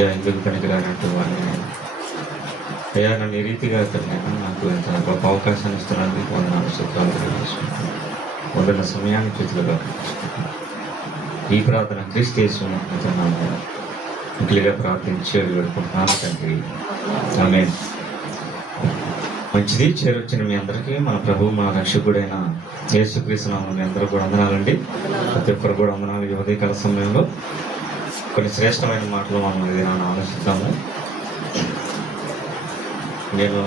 అయ్యా ఎందుకు పనికిరానట్టు వాడిని అయ్యా నన్ను ఈ రీతిగా నేను నాకు ఇంత గొప్ప అవకాశాన్ని ఇస్తున్నందుకు వందనాలు స్తోత్రాలు తెలియజేసుకుంటాను. మొదల సమయాన్ని చేతులుగా ఈ ప్రార్థన క్రీస్తు యేసు మిగిలిగా ప్రార్థించి వేడుకుంటున్నాను తండ్రి. ఆమేన్. మంచిది. చేరొచ్చిన మీ అందరికీ మన ప్రభు మన రక్షకుడైన యేసుక్రీస్తు నామమున మీ అందరూ కూడా వందనాలండి. ప్రతి ఒక్కరు కూడా వందనాలు. ఈ ఉదయకాల సమయంలో కొన్ని శ్రేష్టమైన మాటలు మనం ఏదైనా ఆలోచిస్తాము. నేను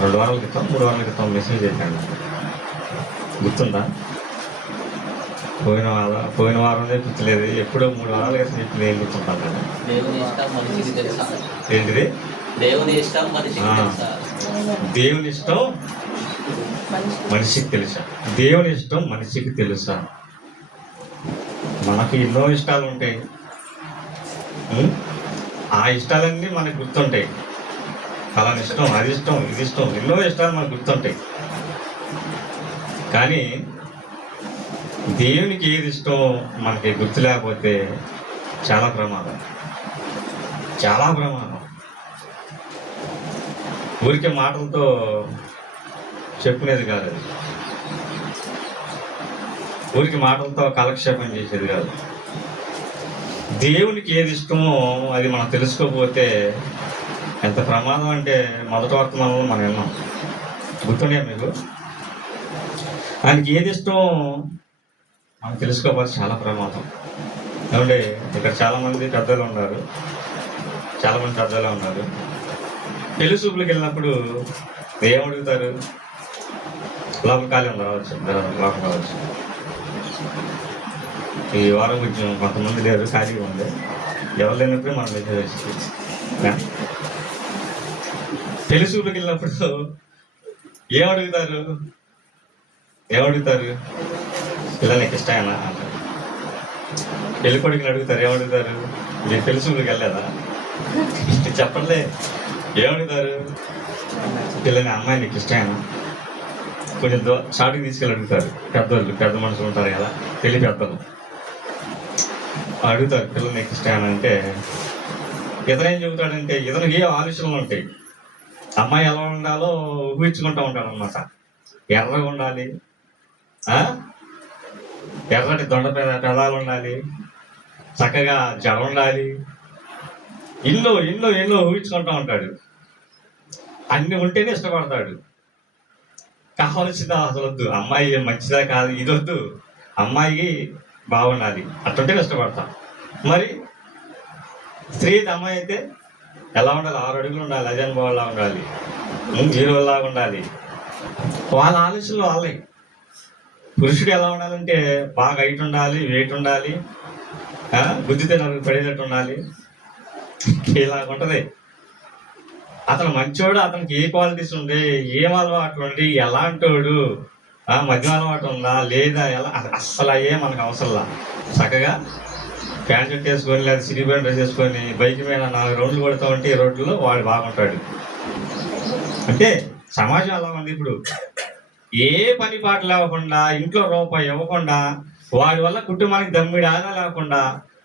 2 వారాల క్రితం 3 వారాల క్రితం మెసేజ్ చేశాను, గుర్తుందా? పోయిన వారంలో గుర్తులేదు, ఎప్పుడో 3 వారాల క్రితం చెప్పింది ఏం గుర్తుంటాను కదా. ఏంటిది? దేవుని ఇష్టం మనిషికి తెలుసా? దేవుని ఇష్టం మనిషికి తెలుసా? మనకి ఎన్నో ఇష్టాలు ఉంటాయి. ఆ ఇష్టాలన్నీ మనకు గుర్తుంటాయి. అలా ఇష్టం, అది ఇష్టం, ఇది ఇష్టం, ఎన్నో ఇష్టాలు మనకు గుర్తుంటాయి. కానీ దేవునికి ఏది ఇష్టం మనకి గుర్తు లేకపోతే చాలా ప్రమాదం, చాలా ప్రమాదం. ఊరికే మాటలతో చెప్పుకునేది కాదు, అది ఊరికి మాటలతో కాలక్షేపం చేసేది కాదు. దేవునికి ఏది ఇష్టమో అది మనం తెలుసుకోకపోతే ఎంత ప్రమాదం అంటే మొదటి వర్తమానంలో మనం విన్నాం, గుర్తుండే మీకు? ఆయనకి ఏది ఇష్టమో మనం తెలుసుకోకపోతే చాలా ప్రమాదం. ఏమంటే ఇక్కడ చాలామంది పెద్దలు ఉన్నారు, చాలామంది పెద్దలే ఉన్నారు. పెళ్లి చూపులకు వెళ్ళినప్పుడు ఏమడుగుతారు? లోపల ఖాళీ రావచ్చు, లోపల రావచ్చు. ఈ వారం కొంచెం కొంతమంది లేరు, ఖాళీగా ఉంది. ఎవరు లేనప్పుడు మనం మెసేజ్ వేసి పెళ్లి చూపులకు వెళ్ళినప్పుడు ఏమడుగుతారు? ఇలా నీకు ఇష్టమేనా అంటారు. పెళ్లి కొడుకుని అడుగుతారు, ఏమడుగుతారు? మీరు పెళ్లి చూపులకు వెళ్ళలేదా? చెప్పండి. ఏమడుగుతారు? పిల్లని అమ్మాయి నీకు ఇష్టమేనా? కొంచెం షార్ట్కి తీసుకెళ్ళి అడుగుతారు. పెద్దవాళ్ళు, పెద్ద మనుషులు ఉంటారు కదా, పెళ్లి పెద్దలు అడుగుతారు, పిల్లలు నీకు ఇష్టమేనా అంటే ఇతను ఏం చెబుతాడంటే, ఇతనికి ఏ ఆలోచనలు ఉంటాయి. అమ్మాయి ఎలా ఉండాలో ఊహించుకుంటూ ఉంటాడు అనమాట. ఎర్రగా ఉండాలి, ఎర్రటి దొండ పెదాలు ఉండాలి, చక్కగా జడ ఉండాలి, ఎన్నో ఊహించుకుంటూ ఉంటాడు. అన్ని ఉంటేనే ఇష్టపడతాడు. కావాల్సిందా అసలు వద్దు, అమ్మాయి మంచిదా కాదు ఇది వద్దు, అమ్మాయి బాగుండాలి, అట్టుంటేనే ఇష్టపడతాం. మరి స్త్రీ అమ్మాయి అయితే ఎలా ఉండాలి? 6 అడుగులు ఉండాలి, అజన్ బాగులా ఉండాలి, హీరోలాగా ఉండాలి. వాళ్ళ ఆలోచనలు వాళ్ళే. పురుషుడు ఎలా ఉండాలంటే బాగా హైట్ ఉండాలి, వెయిట్ ఉండాలి, గుద్దితే నలుగురు పడేటట్టు ఉండాలి, ఇలాగ ఉంటుంది. అతను మంచోడు, అతనికి ఏ క్వాలిటీస్ ఉండే, ఏం అలవాట్లు ఉండి, ఎలాంటోడు, మద్యం అలవాటు ఉందా లేదా, ఎలా, అస్సలు అయ్యే మనకు అవసరంలా. చక్కగా ప్యాంట్ షర్ట్ వేసుకొని లేదా సిరిపోయిన డ్రెస్ వేసుకొని బైక్ మీద 4 రౌండ్లు కొడుతూ ఉంటే ఈ రోడ్లలో వాడు బాగుంటాడు. అంటే సమాజం అలా ఉంది ఇప్పుడు. ఏ పని పాట లేకుండా, ఇంట్లో రూపాయి ఇవ్వకుండా, వాడి వల్ల కుటుంబానికి దమ్మిడి ఆదా లేకుండా,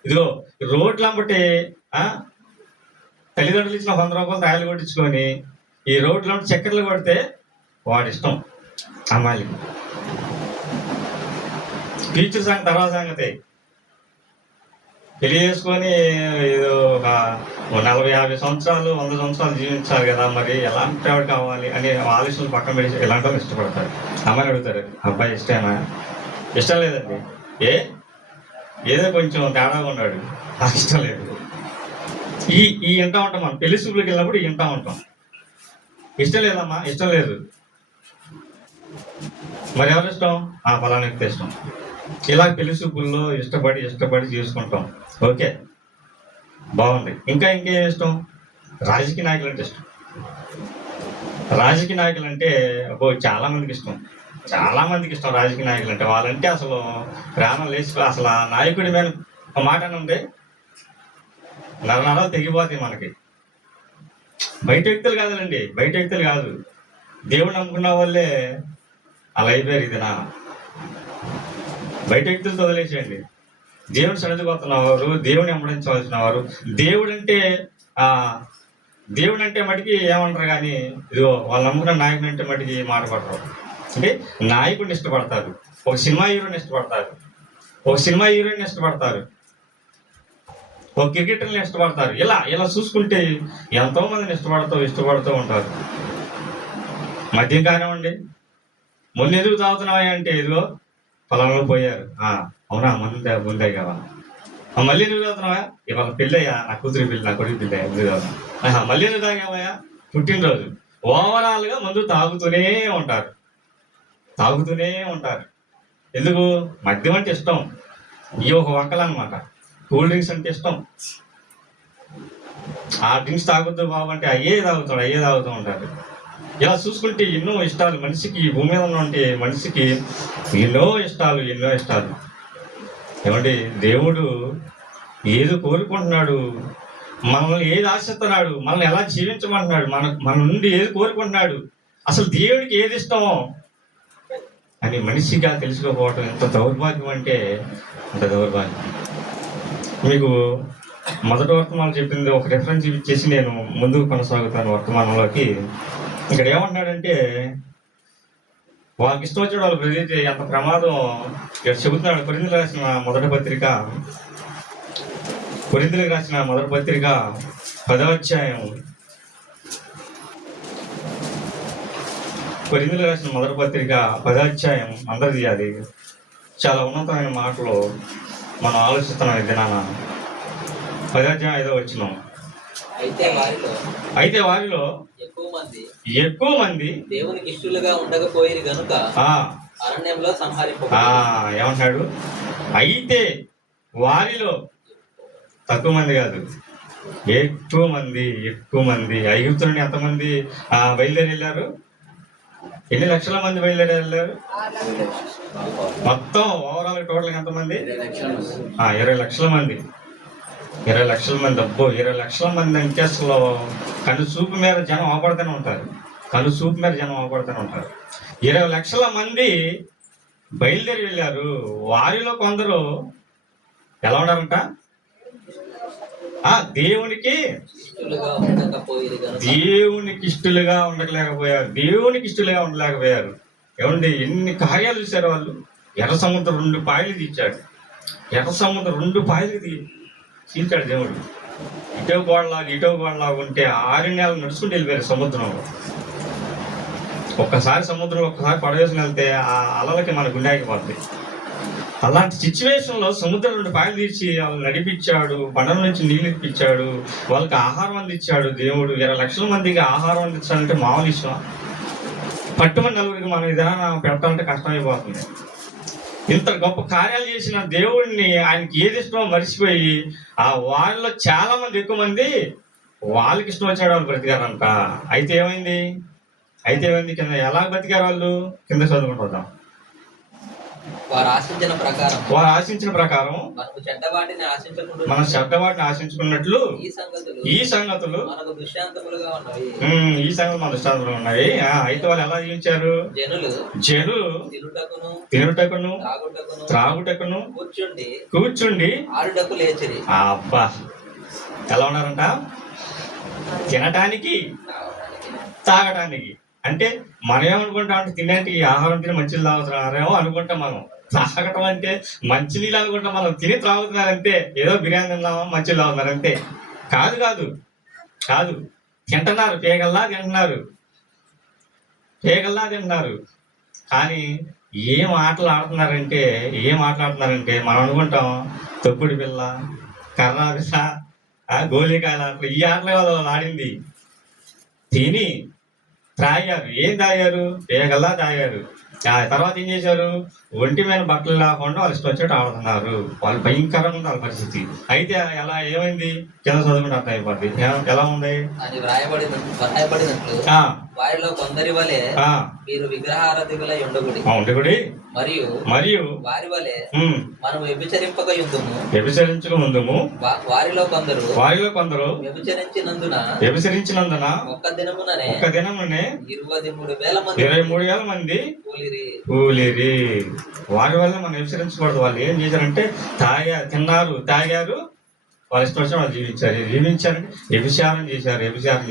ఇదిగో రోడ్లు అమ్మటే తల్లిదండ్రులు ఇచ్చిన 100 రూపాయలు తాయలు కొట్టించుకొని ఈ రోడ్లో చక్కెరలు కొడితే వాడి ఇష్టం. అమ్మాయిలకి టీచర్ తర్వాత సంగతి. పెళ్లి చేసుకొని ఏదో ఒక 40-50 సంవత్సరాలు 100 సంవత్సరాలు జీవించాలి కదా, మరి ఎలాంటి వాడు కావాలి అనే ఆలోచనలు పక్కన పెట్టి ఎలాంటి వాళ్ళు ఇష్టపడతారు. అమ్మాయిని అడుగుతారు, అబ్బాయి ఇష్టమేనా? ఇష్టం లేదండి. ఏదో కొంచెం తేడాగా ఉన్నాడు, నాకు ఇష్టం లేదు. ఈ వింటా ఉంటాం మనం. పెళ్లి చూపులకు వెళ్ళినప్పుడు వింటా ఉంటాం, ఇష్టం లేదమ్మా, ఇష్టం లేదు. మరి ఎవరు ఇష్టం? ఫలానా వ్యక్తి ఇష్టం. ఇలా పెళ్లి చూపుల్లో ఇష్టపడి చేసుకుంటాం. ఓకే, బాగుంది. ఇంకేం ఇష్టం? రాజకీయ నాయకులు అంటే ఇష్టం. రాజకీయ నాయకులు అంటే చాలా మందికి ఇష్టం. రాజకీయ నాయకులు అంటే వాళ్ళంటే అసలు ప్రాణం లేచి, అసలు ఆ నాయకుడి మీద ఒక మాట అని ఉంది, నరాలు తెగిపోతాయి మనకి. బయట వ్యక్తులు కాదు, దేవుడు నమ్ముకున్న వాళ్ళే అలా అయిపోయారు. ఇదినా బయట వ్యక్తులతో వదిలేసేయండి. దేవుని సన్నిధికి వస్తున్న వారు, దేవుని వెంబడించవలసిన వారు, ఆ దేవుడు అంటే మటుకి ఏమంటారు, కానీ ఇదిగో వాళ్ళు నమ్ముకున్న నాయకుడు అంటే మటుకి మాట పడతారు. అంటే నాయకుడిని ఇష్టపడతారు, ఒక సినిమా హీరోని ఇష్టపడతారు, ఒక సినిమా హీరోయిన్ ఇష్టపడతారు, ఒక క్రికెటర్ని ఇష్టపడతారు. ఇలా ఇలా చూసుకుంటే ఎంతో మందిని ఇష్టపడుతూ ఉంటారు. మద్యం కానివ్వండి, ముందు ఎందుకు తాగుతున్నావా అంటే ఇదిగో పొలంలో పోయారు, అవునా ముందే కదా. మళ్ళీ ఎందుకు తాగుతున్నావా, ఇవాళ పెళ్ళయ్యా, నా కూతురి పెళ్ళి, నా కొడుకు పెళ్ళయ్యా, ఎందుకు తాగుతున్నా. మళ్ళీ ఎందుకు తాగావయ్యా, పుట్టినరోజు. ఓవరాల్గా ముందు తాగుతూనే ఉంటారు. ఎందుకు? మద్యం అంటే ఇష్టం, ఇవి ఒక వంకలు అనమాట. కూల్ డ్రింక్స్ అంటే ఇష్టం, ఆ డ్రింక్స్ తాగొద్దు బాబు అంటే అయ్యే తాగుతూ ఉంటారు. ఇలా చూసుకుంటే ఎన్నో ఇష్టాలు మనిషికి, భూమి మీద ఉన్నటువంటి మనిషికి ఎన్నో ఇష్టాలు. ఏమంటే దేవుడు ఏది కోరుకుంటున్నాడు, మనల్ని ఏది ఆశిస్తున్నాడు, మనల్ని ఎలా జీవించమంటున్నాడు, మన నుండి ఏది కోరుకుంటున్నాడు, అసలు దేవుడికి ఏది ఇష్టమో అని మనిషిగా తెలుసుకోకపోవటం ఎంత దౌర్భాగ్యం అంటే అంత దౌర్భాగ్యం. మీకు మొదటి వర్తమానం చెప్పింది ఒక రెఫరెన్స్ ఇచ్చేసి నేను ముందుకు కొనసాగుతాను వర్తమానంలోకి. ఇక్కడ ఏమంటున్నాడంటే, వాళ్ళకి ఇష్టం వచ్చిన వాళ్ళు ప్రతి ఎంత ప్రమాదం ఇక్కడ చెబుతున్నాడు. కొరింథీయులకు రాసిన మొదటి పత్రిక 10వ అధ్యాయం, కొరింథీయులకు రాసిన మొదటి పత్రిక 10వ అధ్యాయం అందరిది. అది చాలా ఉన్నతమైన మాటలు మనం ఆలోచిస్తున్నాం ఈ దినాన. 10వ అధ్యాయం 5వ వచనం, అయితే వారిలో ఎక్కువ మంది దేవునికి ఇష్టలుగా ఉండకపోయిరి గనుక అరణ్యంలో ఏమంటాడు, అయితే వారిలో తక్కువ మంది కాదు, ఎక్కువ మంది. ఐగుప్తు నుండి ఎంతమంది బయలుదేరి వెళ్ళారు? ఎన్ని లక్షల మంది బయలుదేరి వెళ్ళారు? మొత్తం ఓవరాల్ టోటల్ ఎంతమంది? 20 లక్షల మంది. 20 లక్షల మంది. అబ్బో, 20 లక్షల మంది అంటే అసలు కను చూపు మీద జనం ఆపడుతూనే ఉంటారు. 20 లక్షల మంది బయలుదేరి వెళ్ళారు. వారిలో కొందరు ఎలా ఉన్నారంట? దేవునికి ఇష్టలుగా ఉండలేకపోయారు. ఏమండి, ఎన్ని కార్యాలు చూశారు వాళ్ళు. ఎర్ర సముద్రం 2 పాయలు తీర్చాడు. చీల్చాడు దేవుడు. ఇటో గోడలాగా ఉంటే 6 నెలలు నడుచుకుంటూ వెళ్ళిపోయారు సముద్రంలో. ఒక్కసారి పడవేసుకుని వెళ్తే ఆ అలలకి మన గుండె ఆగిపోద్ది. అలాంటి సిచ్యువేషన్లో సముద్రం 2 పాయలు తీర్చి వాళ్ళని నడిపించాడు, బండల నుంచి నీళ్ళు ఇప్పించాడు, వాళ్ళకి ఆహారం అందించాడు దేవుడు. 20 లక్షల మందికి ఆహారం అందించాలంటే మామూలు విషయం. పట్టుమని నలుగురికి మనం ఏదైనా పెట్టాలంటే కష్టమైపోతుంది. ఇంత గొప్ప కార్యాలు చేసిన దేవుడిని, ఆయనకి ఏది ఇష్టమో మర్చిపోయి వాళ్ళలో చాలా మంది, ఎక్కువ మంది వాళ్ళకి ఇష్టం వచ్చిన వాళ్ళు బ్రతికారంట. అయితే ఏమైంది కింద ఎలా బతికారు వాళ్ళు? కింద చదువుకుంటాం. వారు ఆశించిన ప్రకారం మనం చెడ్డవాటిని ఆశించుకున్నట్లు ఈ సంగతులు మన దృష్టాంతములుగా ఉన్నాయి. అయితే వాళ్ళు ఎలా జీవించారు? జనులు తినుటకును త్రాగుటకును కూర్చుండి అబ్బా ఎలా ఉన్నారంట? తినటానికి తాగటానికి. అంటే మనం ఏమనుకుంటాం అంటే, తినడానికి ఆహారం తిని మంచిలు తాగుతున్నారేమో అనుకుంటాం. మనం తాగటం అంటే మంచినీళ్ళు అనుకుంటాం. మనం తిని త్రాగుతున్నారంతే, ఏదో బిర్యానీ తిన్నామో మంచిలు తాగుతున్నారు అంతే. కాదు తింటున్నారు, పేగల్లా తింటున్నారు. కానీ ఏం ఆటలాడుతున్నారంటే మనం అనుకుంటాం తొక్కుడు పిల్ల, కర్రా పిల్ల, గోళీకాయల ఆటలు, ఈ ఆటలే వాళ్ళు ఆడింది. తిని తాగారు. ఏం తాగారు? పేగల్లా తాగారు. తర్వాత ఏం చేశారు? ఒంటి మీద బట్టలు లేకుండా వాళ్ళు ఇష్టం వచ్చినట్టు ఆడుతున్నారు. వాళ్ళు భయంకరంగా ఉంది వాళ్ళ పరిస్థితి. అయితే ఏమైంది? కింద చదువుకుంటే అర్థం అయిపోద్ది. ఎలా ఉంది? వారిలో కొందరి వలె ఆ, మీరు విగ్రహారాధికులై ఉండకుడి. ఉండకుడి. మరియు మరియు వారి వలె మనం వ్యభిచరింపక యుందుము. వ్యభిచరించక ముందుము వారిలో కొందరు వ్యభిచరించినందున ఒక్క దినముననే 23,000 మంది కూలిరి. వారి వల్ల మనం వ్యభిచరించకూడదు. వాళ్ళు ఏం చేశారంటే తిన్నారు, తాగారు, వాళ్ళ ఇష్టం వచ్చిన వాళ్ళు జీవించారంటే వ్యభిచారం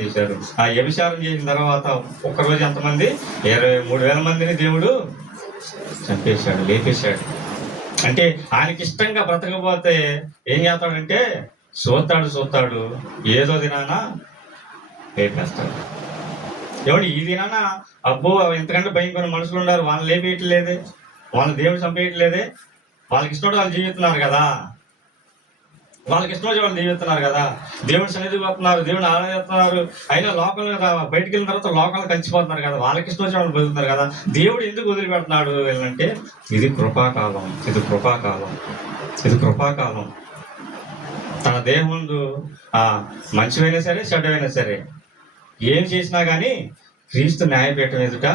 చేశారు. ఆ వ్యభిచారం చేసిన తర్వాత ఒక్కరోజు ఎంతమంది 23,000 మందిని దేవుడు చంపేశాడు, లేపేశాడు. అంటే ఆయనకి ఇష్టంగా బ్రతకపోతే ఏం చేస్తాడంటే చూస్తాడు, ఏదో దినాన లేపేస్తాడు. ఏమండి, ఈ దినాన అబ్బో ఇంతకంటే భయంకర మనుషులు ఉన్నారు, వాళ్ళని లేపేయట్లేదే, వాళ్ళని దేవుడు చంపేయట్లేదే. వాళ్ళకి ఇష్టం వాళ్ళు జీవిస్తున్నారు కదా, దేవుని సన్నిధికి వస్తున్నారు, దేవుని ఆరాధిస్తున్నారు. అయినా లోకంలో బయటికి వెళ్ళిన తర్వాత లోకంలో కలిసిపోతున్నారు కదా, వాళ్ళకి ఇష్టం వచ్చే వాళ్ళు బతుకుతున్నారు కదా. దేవుడు ఎందుకు వదిలిపెడుతున్నాడు ఏంటంటే ఇది కృపాకాలం. తన దేహం ముందు మంచివైనా సరే చెడ్డవైనా సరే ఏం చేసినా కానీ క్రీస్తు న్యాయపీఠం ఎదుట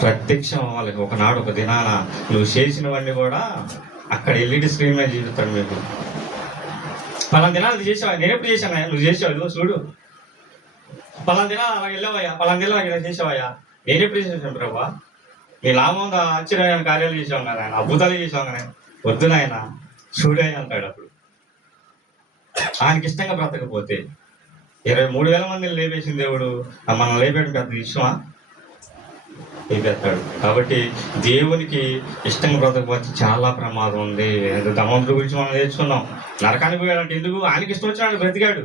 ప్రత్యక్షం అవ్వాలి. ఒకనాడు ఒక దినాన నువ్వు చేసినవన్నీ కూడా అక్కడ ఎల్ఈడి స్క్రీన్ మీద చూపిస్తాడు. మీకు పలానా దినాలు అది చేసావా, నేను ఎప్పుడు చేశాను, నువ్వు చేసావు, ఇదిగో చూడు, పలానా దినాలు అలా వెళ్ళావయ్యా, పలానా దినాలు ఇలా చేసావయ్యా, నేను ఎప్పుడు చేసాను ప్రభా, నీ లాభం ఆశ్చర్యమైన కార్యాలు చేసావు కదా, ఆయన అద్భుతాలు చేసావు కదా, వద్దు నాయన చూడాయి అంటాడు. అప్పుడు ఆయనకి ఇష్టంగా బ్రతకపోతే 23,000 మందిని లేపేసిన దేవుడు మనం లేపేయడం పెద్ద విషయమా? లేపేస్తాడు. కాబట్టి దేవునికి ఇష్టంగా బ్రతకపోతే చాలా ప్రమాదం ఉంది. ధనవంతుడి గురించి మనం నేర్చుకున్నాం. నరకానికి పోయాడంటే ఎందుకు? ఆయనకి ఇష్టం వచ్చినాడు బ్రతికాడు.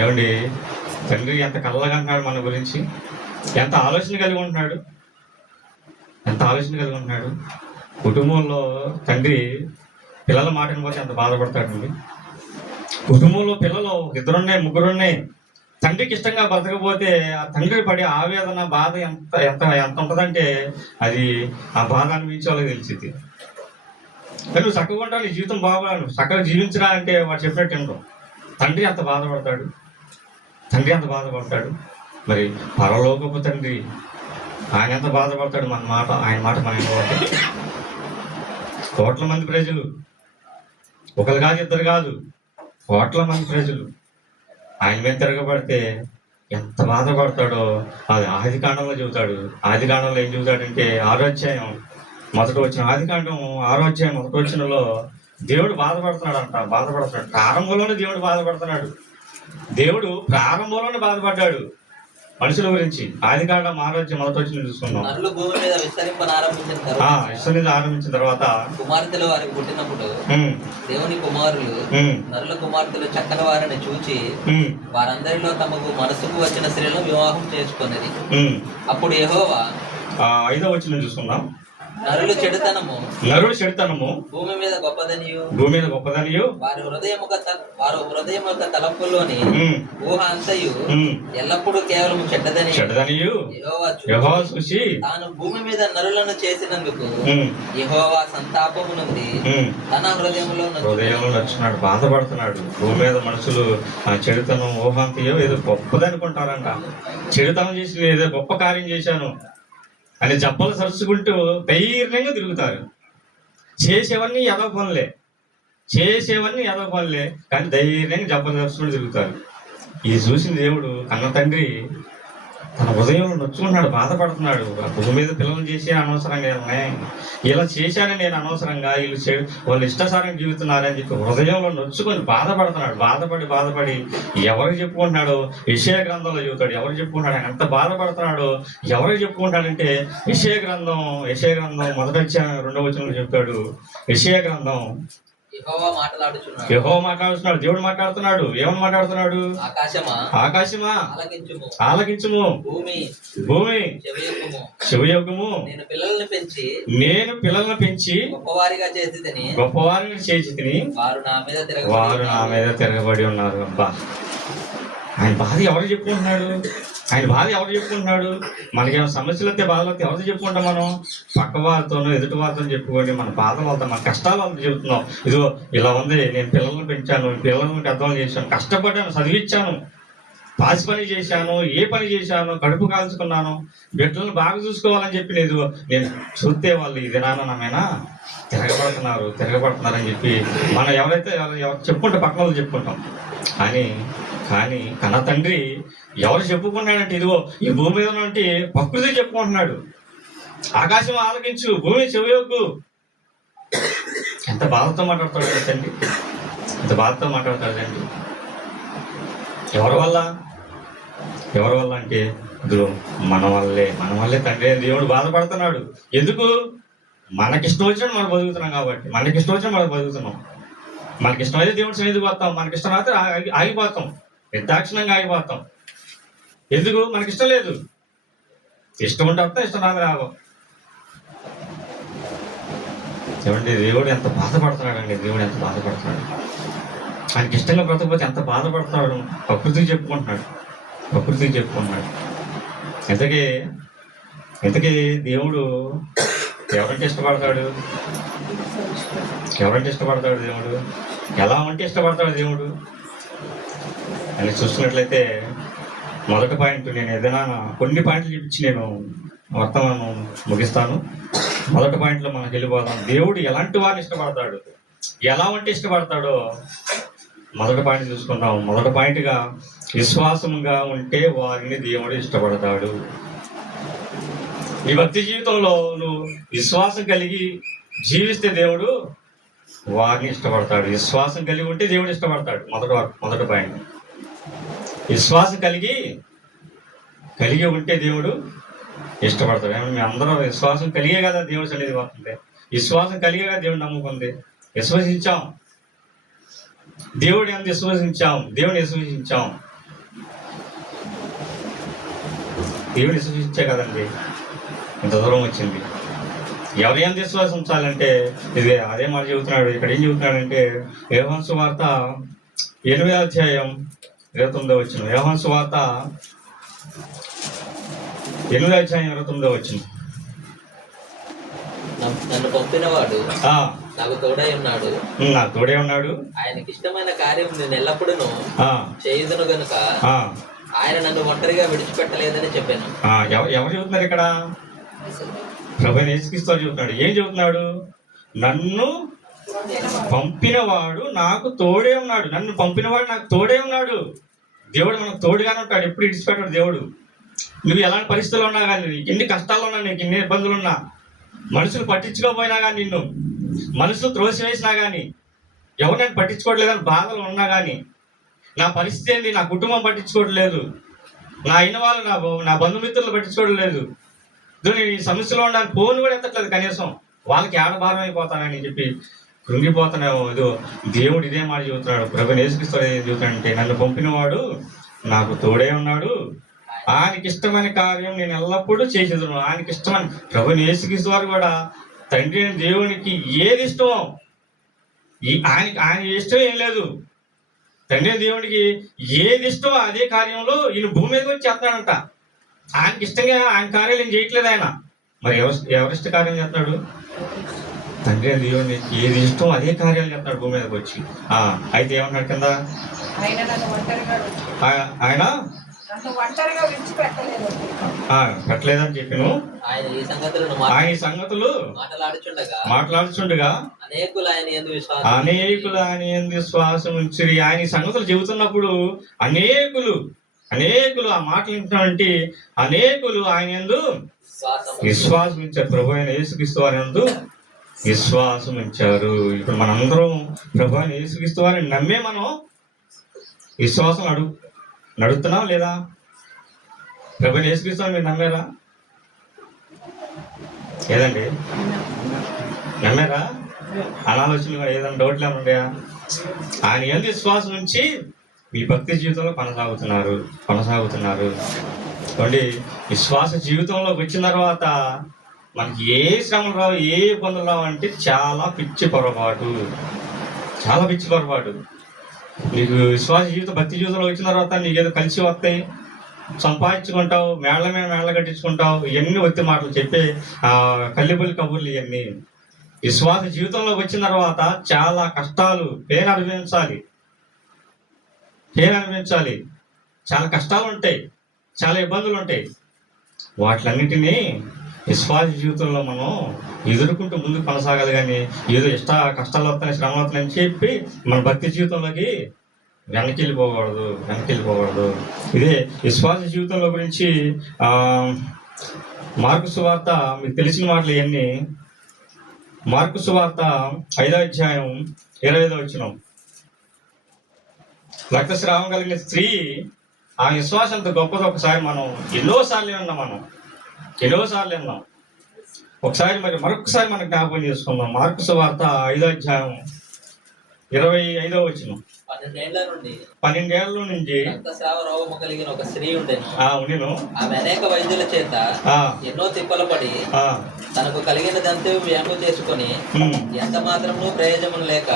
ఏమండి, తండ్రి ఎంత కళ్ళగా అంటున్నాడు మన గురించి, ఎంత ఆలోచన కలిగి ఉంటున్నాడు. కుటుంబంలో తండ్రి పిల్లల మాటని పోతే ఎంత బాధపడతాడండి. కుటుంబంలో పిల్లలు 2 ముగ్గురున్నాయి, తండ్రికి ఇష్టంగా బ్రతకపోతే ఆ తండ్రి పడే ఆవేదన, బాధ ఎంత ఉంటుందంటే అది ఆ బాధ అనిపించే వాళ్ళకి తెలిసింది. నువ్వు చక్కగా ఉంటావు, నీ జీవితం బాగున్నాడు, చక్కగా జీవించరా అంటే వాడు చెప్పినట్టు వినరు. తండ్రి ఎంత బాధపడతాడు. మరి పరలోకపు తండ్రి ఆయన ఎంత బాధపడతాడు. ఆయన మాట మన కోట్ల మంది ప్రజలు, ఒకరు కాదు, ఇద్దరు కాదు, కోట్ల మంది ప్రజలు ఆయన మీద తిరగబడితే ఎంత బాధపడతాడో అది ఆదికాండంలో చెబుతాడు. ఆదికాండంలో ఏం చెబుతాడంటే 6వ అధ్యాయం మొదటి వచ్చిన, ఆదికాండం 6వ అధ్యాయం మొదటి వచ్చినలో దేవుడు బాధపడుతున్నాడు. ప్రారంభంలోనే దేవుడు బాధపడ్డాడు మనుషుల గురించి. ఆదికాండం 6వ అధ్యాయం మొదటి వచ్చిన చూసుకున్నాం. విశ్వనీతి ఆరంభించిన తర్వాత కుమార్తెలు వారికి పుట్టినప్పుడు దేవుని కుమారులు నరుల కుమార్తెలు చక్కని వారిని చూచి వారందరిలో తమకు మనసుకు వచ్చిన స్త్రీలను వివాహం చేసుకునేది. అప్పుడు యెహోవా 5వ వచనం చూసుకుందాం. నరులు చెడుతనము భూమి మీద గొప్పదనియు వారి హృదయం యొక్క తలంపుల్లోని ఊహ అంతయు ఎల్లప్పుడూ కేవలం చెడ్డదనియు యెహోవా చూసి తాను భూమి మీద నరులను చేసినందుకు యెహోవా సంతాపము నుండి తన హృదయంలో నచ్చున్నాడు, బాధపడుతున్నాడు. భూమి మీద మనుషులు చెడుతనం, ఊహ అంతయో ఏదో గొప్పది అనుకుంటారంట. చెడుతనం చేసి ఏదో గొప్ప కార్యం చేశాను అని జబ్బలు సరుచుకుంటూ ధైర్యంగా తిరుగుతారు. చేసేవన్నీ ఎదవ పనులే కానీ ధైర్యంగా జబ్బలు సరుచుకుంటూ తిరుగుతారు. ఇది చూసిన దేవుడు కన్న తండ్రి తన హృదయంలో నొచ్చుకున్నాడు, బాధపడుతున్నాడు. భూమి మీద పిల్లలు చేసి అనవసరంగా ఇలా చేశానని నేను అనవసరంగా, వాళ్ళు ఇష్టసారంగా జీవిస్తున్నారని చెప్పి హృదయంలో నొచ్చుకొని బాధపడి ఎవరికి చెప్పుకుంటున్నాడు? యెషయా గ్రంథంలో చెబుతాడు. ఎవరు చెప్పుకుంటాడు? ఎంత బాధపడుతున్నాడో ఎవరికి చెప్పుకుంటాడంటే యెషయా గ్రంథం 1వ అధ్యాయం 2వ వచనంలో చెప్తాడు. యెషయా గ్రంథం యెహోవా మాట్లాడుతున్నాడు, దేవుడు మాట్లాడుతున్నాడు. ఏమని మాట్లాడుతున్నాడు? ఆకాశమా ఆలకించుము, భూమి చెవియొగ్గుము, నేను పిల్లల్ని పెంచి గొప్పవారిగా చేసి తిని వారు నా మీద తిరగబడి ఉన్నారు. అబ్బా, ఆయన బాధ ఎవరు చెప్పుకుంటున్నాడు? మనకేమో సమస్యలు వస్తే, బాధలు వస్తే ఎవరితో చెప్పుకుంటాం? మనం పక్క వారితోనో ఎదుటి వారితో చెప్పుకోండి. మన బాధలు వెళ్తాం, మన కష్టాలు వాళ్ళతో చెబుతున్నాం. ఇదిగో ఇలా ఉంది, నేను పిల్లల్ని పెంచాను, పిల్లల్ని పెద్దవాళ్ళు చేశాను, కష్టపడ్డాను, చదివించాను, పాసి పని చేశాను, ఏ పని చేశాను, కడుపు కాల్చుకున్నాను, బిడ్డలను బాగా చూసుకోవాలని చెప్పి నేను చూస్తే వాళ్ళు ఈ దినానమైనా తిరగబడుతున్నారని చెప్పి మనం ఎవరైతే ఎవరు చెప్పుకుంటే పక్కన వాళ్ళు చెప్పుకుంటాం. కానీ కన్న తండ్రి ఎవరు చెప్పుకున్నాడంటే ఇదిగో ఈ భూమి మీద నుండి ప్రకృతి చెప్పుకుంటున్నాడు. ఆకాశం ఆలకించు, భూమి చెవియొగ్గు. ఎంత బాధతో మాట్లాడతాడు తండ్రి, ఎంత బాధతో మాట్లాడతాడు తండ్రి. ఎవరి వల్ల అంటే ఇదిగో మన వల్లే తండ్రి దేవుడు బాధపడుతున్నాడు. ఎందుకు? మనకిష్టం వచ్చినట్టు మనం బతుకుతున్నాం కాబట్టి, మనం బతుకుతున్నాం. మనకిష్టమైతే దేవుడు సన్నిధికి పోతాం, మనకిష్టం అయితే ఆగిపోతాం, నిర్దాక్షిణంగా ఆగిపోతాం. ఎందుకు? మనకిష్టం లేదు. ఇష్టం ఉంటే వస్తాం, ఇష్టం రాదు రావు. ఏమండి, దేవుడు ఎంత బాధపడుతున్నాడండి, దేవుడు ఎంత బాధపడుతున్నాడు. ఆయనకి ఇష్టంగా బ్రతకపోతే ఎంత బాధపడుతున్నాడు. ప్రకృతికి చెప్పుకుంటున్నాడు. ఇంతకీ దేవుడు ఎవరంటే ఇష్టపడతాడు? దేవుడు ఎలా ఉంటే ఇష్టపడతాడు దేవుడు అని చూస్తున్నట్లయితే, మొదటి పాయింట్, నేను ఏదైనా కొన్ని పాయింట్లు చూపించి నేను వర్తమానం ముగిస్తాను. మొదటి పాయింట్లో మనకు వెళ్ళిపోదాం. దేవుడు ఎలాంటి వారిని ఇష్టపడతాడు, ఎలా ఉంటే ఇష్టపడతాడో మొదటి పాయింట్ చూసుకుంటాం. మొదటి పాయింట్గా, విశ్వాసంగా ఉంటే వారిని దేవుడు ఇష్టపడతాడు. ఈ భక్తి జీవితంలో నువ్వు విశ్వాసం కలిగి జీవిస్తే దేవుడు వారిని ఇష్టపడతాడు. విశ్వాసం కలిగి ఉంటే దేవుడు ఇష్టపడతాడు. మొదటి పాయింట్, విశ్వాసం కలిగి ఉంటే దేవుడు ఇష్టపడతాడు. మేము అందరం విశ్వాసం కలిగే కదా దేవుడు సన్నిధి పోతుంది. విశ్వాసం కలిగే కదా దేవుడు నమ్ముకుంది. విశ్వసించాం, దేవుడు ఎంత విశ్వసించాం, దేవుడిని విశ్వసించే కదండి ఇంత దూరం వచ్చింది. ఎవరు ఎంత విశ్వసించాలంటే అదే మాట చెబుతున్నాడు. ఇక్కడ ఏం చెబుతున్నాడంటే, యోహాను సువార్త 8వ అధ్యాయం 29వ వచనం. యోహాను సువార్త 8వ అధ్యాయం 29వ వచనం. నన్ను పంపినవాడు నాకు తోడై ఉన్నాడు, ఆయనకి ఇష్టమైన కార్యం నేను ఎల్లప్పుడూ చేయుదును గనుక ఆయన నన్ను ఒంటరిగా విడిచిపెట్టలేదని చెప్పాను. ఎవరు చెబుతున్నారు ఇక్కడ? ప్రభువైన యేసుక్రీస్తు చెబుతున్నాడు. ఏం చెబుతున్నాడు? నన్ను పంపినవాడు నాకు తోడే ఉన్నాడు. దేవుడు మనకు తోడుగానే ఉంటాడు, ఎప్పుడు విడిచిపెట్టాడు దేవుడు. నువ్వు ఎలాంటి పరిస్థితుల్లో ఉన్నా కానీ, ఎన్ని కష్టాలు ఉన్నా, నీకు ఎన్ని ఇబ్బందులు ఉన్నా, మనుషులు పట్టించుకోకపోయినా కానీ, నిన్ను మనుషులు త్రోసివేసినా కానీ, ఎవరు నేను పట్టించుకోవట్లేదని బాధలు ఉన్నా కానీ, నా పరిస్థితి ఏంటి, నా కుటుంబం పట్టించుకోవట్లేదు, నా అయిన వాళ్ళు నా బంధుమిత్రులు పట్టించుకోవట్లేదు, ఈ సమస్యలో ఉండాలని ఫోన్ కూడా ఎత్తట్లేదు కనీసం, వాళ్ళకి ఆడభారం అయిపోతానని చెప్పి కృంగిపోతున్నావు. దేవుడు ఇదే మాట చెబుతున్నాడు. ప్రభువైన యేసుక్రీస్తు ఏం చెబుతాడంటే, నన్ను పంపినవాడు నాకు తోడే ఉన్నాడు, ఆయనకి ఇష్టమైన కార్యం నేను ఎల్లప్పుడూ చేసేదును. ఆయనకి ఇష్టమైన ప్రభువైన యేసుక్రీస్తు వారు కూడా తండ్రి దేవునికి ఏది ఇష్టమో, ఆయన ఇష్టం ఏం లేదు. తండ్రి దేవుడికి ఏది ఇష్టమో అదే కార్యంలో ఈయన భూమి మీదకి వచ్చి చేస్తాడంట. ఆయనకి ఇష్టంగా ఆయన కార్యాలు ఏం చేయట్లేదు ఆయన. మరి ఎవరిష్ట కార్యం చేస్తున్నాడు? తండ్రి దేవుడిని ఏది ఇష్టం అదే కార్యాలు చేస్తున్నాడు భూమి మీదకి వచ్చి. అయితే ఏమన్నాడు కింద? ఆయన పెట్టలేదని చెప్పిను. ఆయన ఈ సంగతులు మాట్లాడుచుండగా అనేకులు ఆయన యందు విశ్వాసం ఉంచిరి. ఆయన ఈ సంగతులు చెబుతున్నప్పుడు అనేకులు ఆ మాటలు వింటున్నటువంటి అనేకులు ఆయన యందు విశ్వాసం ఉంచారు. ప్రభు అయిన యేసుక్రీస్తు వారి యందు విశ్వాసం ఉంచారు. ఇప్పుడు మనందరం ప్రభు అయిన యేసుక్రీస్తు వారిని నమ్మే మనం విశ్వాసం నడుస్తున్నాం లేదా? ప్రభు అయిన యేసుక్రీస్తు వారిని మీరు నమ్మారా? ఏదండి, నమ్మారా? అనాలోచనలు ఏదైనా డౌట్లు ఏమైనా ఉన్నాయా? ఆయన యందు విశ్వాసం ఉంచి మీ భక్తి జీవితంలో కొనసాగుతున్నారు. చూడండి, విశ్వాస జీవితంలోకి వచ్చిన తర్వాత మనకి ఏ శ్రమలు రావు, ఏ ఇబ్బందులు రావు అంటే చాలా పిచ్చి పొరపాటు. నీకు విశ్వాస జీవితం భక్తి జీవితంలో వచ్చిన తర్వాత నీకు ఏదో కలిసి వస్తాయి, సంపాదించుకుంటావు, మేళ్ల మీద మేళ్ల కట్టించుకుంటావు, ఇవన్నీ ఒత్తి మాటలు చెప్పే కల్లిబుల్లి కబుర్లు ఇవన్నీ. విశ్వాస జీవితంలోకి వచ్చిన తర్వాత చాలా కష్టాలు, పేరు అనుభవించాలి. చాలా కష్టాలు ఉంటాయి, చాలా ఇబ్బందులు ఉంటాయి. వాటిలన్నిటినీ విశ్వాస జీవితంలో మనం ఎదుర్కొంటూ ముందుకు కొనసాగాలి. కానీ ఏదో కష్టాలు వస్తాయి, శ్రమలు వస్తాయని చెప్పి మన భక్తి జీవితంలోకి వెనకెళ్ళిపోకూడదు. ఇదే విశ్వాస జీవితంలో గురించి మార్కు సువార్త, మీకు తెలిసిన మాటలు ఇవన్నీ. మార్కు సువార్త 5వ అధ్యాయం 25వ వచనం. రక్తస్రావం కలిగిన స్త్రీ, ఆ విశ్వాసం అంత గొప్పది. ఒకసారి మనం ఎన్నోసార్లు విన్నాం. ఒకసారి మరొకసారి మనం జ్ఞాపకం చేసుకుందాం. మార్కు సువార్త 5వ అధ్యాయం 25వ వచనం. 12 నుంచి రక్తస్రావ రోగము కలిగిన ఒక స్త్రీ ఉండెను. ఆమె అనేక వైద్యుల చేత ఎన్నో తిప్పలు పడి తనకు కలిగినదంతా వ్యాము చేసుకుని ఎంత మాత్రము ప్రయోజనం లేక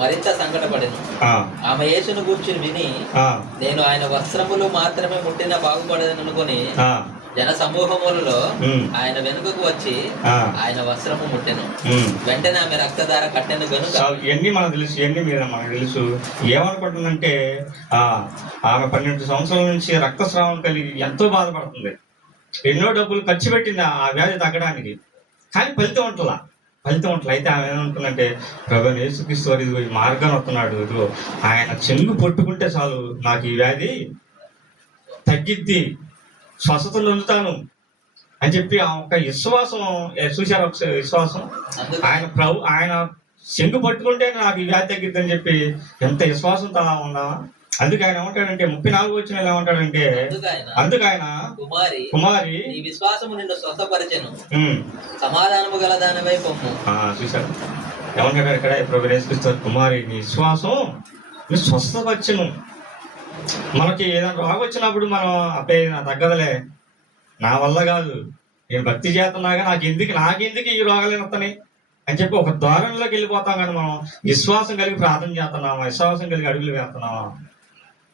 మరింత సంకటపడెను. ఆమె యేసును గూర్చి విని, నేను ఆయన వస్త్రములు మాత్రమే ముట్టిన బాగుపడదనుకొని జన సమూహములలో ఆయన వెనుకకు వచ్చి ఆయన వస్త్రము ముట్టెను. వెంటనే ఆమె రక్తధార కట్టెను గనుక. ఇవన్నీ మనకు తెలుసు. ఏమనుకుంటుందంటే ఆమె 12 సంవత్సరాల నుంచి రక్తస్రావం కలిగి ఎంతో బాధపడుతుంది. ఎన్నో డబ్బులు ఖర్చు పెట్టింది ఆ వ్యాధి తగ్గడానికి, కానీ ఫలితం ఉంటలా. అయితే ఆమె ఏమనుకుందంటే, ప్రభువైన యేసుక్రీస్తు వారు ఇదిగో ఈ మార్గాన్ని వస్తున్నాడు, ఇదిగో ఆయన చెంగు పట్టుకుంటే చాలు నాకు ఈ వ్యాధి తగ్గిద్ది, స్వస్థత పొందుతాను అని చెప్పి ఆ ఒక విశ్వాసం చూశారు. ఒకసారి విశ్వాసం, ఆయన చెంగు పట్టుకుంటే నాకు ఈ వ్యాధి తగ్గిద్ది అని చెప్పి ఎంత విశ్వాసంతో ఉన్నా. అందుకు ఆయన ఏమంటాడంటే 34వ వచనంలో ఏమంటాడంటే, అందుకు ఆయన కుమారి నీ విశ్వాసము నిన్ను స్వస్థపరిచెను, సమాధానము గల దానివై పొమ్ము. చూశారు ఏమంటాడు ఇక్కడ, ప్రభువైన యేసుక్రీస్తు కుమారి నీ విశ్వాసం నువ్వు స్వస్థపరిచెను. మనకి ఏదైనా రోగం వచ్చినప్పుడు మనం అబ్బాయి నా తగ్గదలే, నా వల్ల కాదు, నేను భక్తి చేస్తున్నాగా నాకెందుకు ఈ రోగాలు వస్తాయి అని చెప్పి ఒక ద్వారంలోకి వెళ్ళిపోతాం. కానీ మనం విశ్వాసం కలిగి ప్రార్థన చేస్తున్నామా, విశ్వాసం కలిగి అడుగులు వేస్తున్నామా?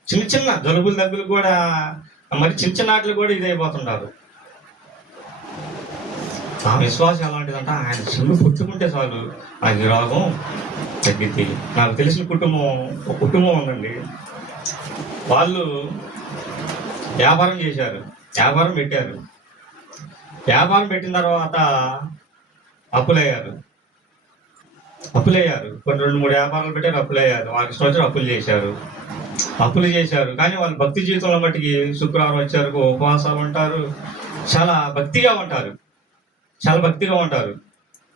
చిన్న జలుబులు దగ్గులు కూడా, మరి చిన్న ఆటలు కూడా ఇదైపోతుంటారు. ఆ విశ్వాసం ఎలాంటిదంటే, ఆయన చెల్లు పుట్టుకుంటే చాలు నాకు ఈ రోగం తగ్గిద్ది. నాకు తెలిసిన ఒక కుటుంబం ఉందండి. వాళ్ళు వ్యాపారం చేశారు, వ్యాపారం పెట్టిన తర్వాత అప్పులయ్యారు. కొన్ని 2-3 వ్యాపారాలు పెట్టారు, అప్పులయ్యారు. వాళ్ళకి ఇష్టం వచ్చారు, అప్పులు చేశారు. కానీ వాళ్ళు భక్తి జీవితంలో మట్టికి శుక్రవారం వచ్చారు, ఉపవాసాలు ఉంటారు, చాలా భక్తిగా ఉంటారు.